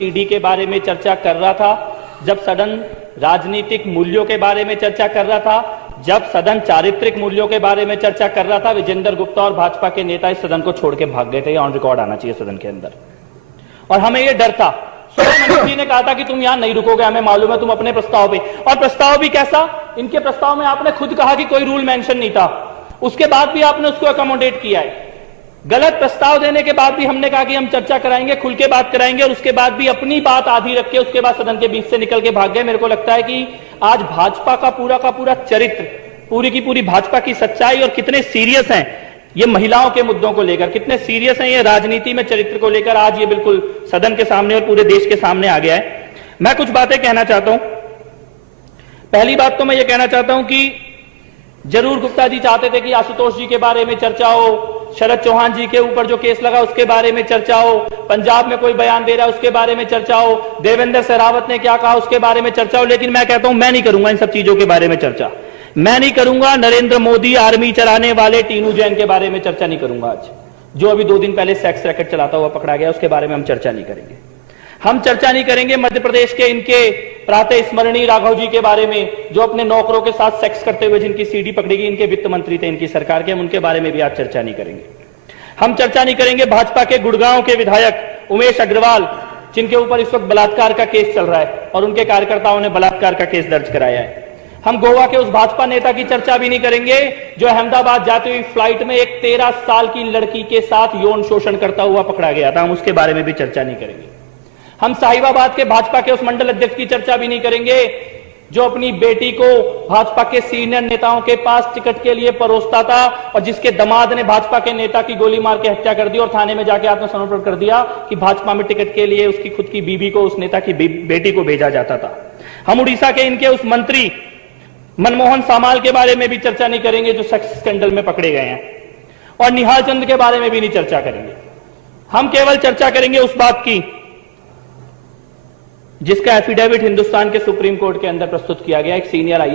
ED के बारे में चर्चा कर रहा था, जब सदन राजनीतिक मूल्यों के बारे में चर्चा कर रहा था, जब सदन चारित्रिक मूल्यों के बारे में चर्चा कर रहा था, विजेंद्र गुप्ता और भाजपा के नेता इस सदन को छोड़ के भाग गए थे। ऑन रिकॉर्ड आना चाहिए सदन के अंदर। और हमें यह डर था। मनोज जी ने कहा था कि तुम यहां नहीं रुकोगे, हमें मालूम है तुम अपने प्रस्ताव पे। और प्रस्ताव भी कैसा? इनके प्रस्ताव में आपने खुद कहा कि कोई रूल मेंशन नहीं था, उसके बाद भी आपने उसको अकोमोडेट किया है। गलत प्रस्ताव देने के बाद भी हमने कहा कि हम चर्चा कराएंगे, खुल के बात कराएंगे, और उसके बाद भी अपनी बात आधी रख के उसके बाद सदन के बीच से निकल के भाग गए। मेरे को लगता है कि आज भाजपा का पूरा चरित्र, पूरी की पूरी भाजपा की सच्चाई और कितने सीरियस हैं ये महिलाओं के मुद्दों को लेकर, कितने सीरियस हैं ये राजनीति में चरित्र को लेकर, आज ये बिल्कुल सदन के सामने और पूरे देश के सामने आ गया है। मैं कुछ बातें कहना चाहता हूं। पहली बात तो मैं ये कहना चाहता हूं कि जरूर गुप्ता जी चाहते थे कि आशुतोष जी के बारे में चर्चा हो, शरद चौहान जी के ऊपर जो केस लगा उसके बारे में चर्चा हो, पंजाब में कोई बयान दे रहा है उसके बारे में चर्चा हो, देवेंद्र सहरावत ने क्या कहा उसके बारे में चर्चा हो। लेकिन मैं कहता हूं मैं नहीं करूंगा इन सब चीजों के बारे में चर्चा। मैं नहीं करूंगा नरेंद्र मोदी आर्मी चलाने वाले टीनू जैन के बारे में चर्चा नहीं करूंगा आज, जो अभी 2 दिन पहले सेक्स रैकेट चलाता हुआ पकड़ा गया, उसके बारे में हम चर्चा नहीं करेंगे। हम चर्चा नहीं करेंगे मध्य प्रदेश के इनके प्रातः स्मरणीय राघव जी के बारे में, जो अपने नौकरों के साथ सेक्स करते हुए जिनकी सीडी पकड़ी गई, इनके वित्त मंत्री थे इनकी सरकार के, हम उनके बारे में भी आज चर्चा नहीं करेंगे। हम चर्चा नहीं करेंगे भाजपा के गुड़गांव के विधायक उमेश अग्रवाल, जिनके ऊपर इस वक्त बलात्कार का केस चल रहा है और उनके कार्यकर्ताओं ने बलात्कार का केस दर्ज कराया है। हम गोवा के उस भाजपा नेता की चर्चा भी नहीं करेंगे जो अहमदाबाद जाती हुई फ्लाइट में एक 13 साल की लड़की के साथ यौन शोषण करता हुआ पकड़ा गया था, हम उसके बारे में भी चर्चा नहीं करेंगे। हम साहिबाबाद के भाजपा के उस मंडल अध्यक्ष की चर्चा भी नहीं करेंगे जो अपनी बेटी को भाजपा के सीनियर नेताओं के पास टिकट के लिए परोसता था और जिसके दामाद ने भाजपा के नेता की गोली मार के हत्या कर दी और थाने में जाके आत्मसमर्पण कर दिया कि भाजपा में टिकट के लिए उसकी खुद की बीबी को उस नेता की बेटी को भेजा जाता था। हम उड़ीसा के इनके उस मंत्री मनमोहन सामाल के बारे में भी चर्चा नहीं करेंगे जो सेक्स स्कैंडल में पकड़े गए हैं, और निहाल चंद के बारे में भी नहीं चर्चा करेंगे। हम केवल चर्चा करेंगे उस बात की जिसका एफिडेविट हिंदुस्तान के सुप्रीम कोर्ट के अंदर प्रस्तुत किया गया। एक सीनियर आईएएस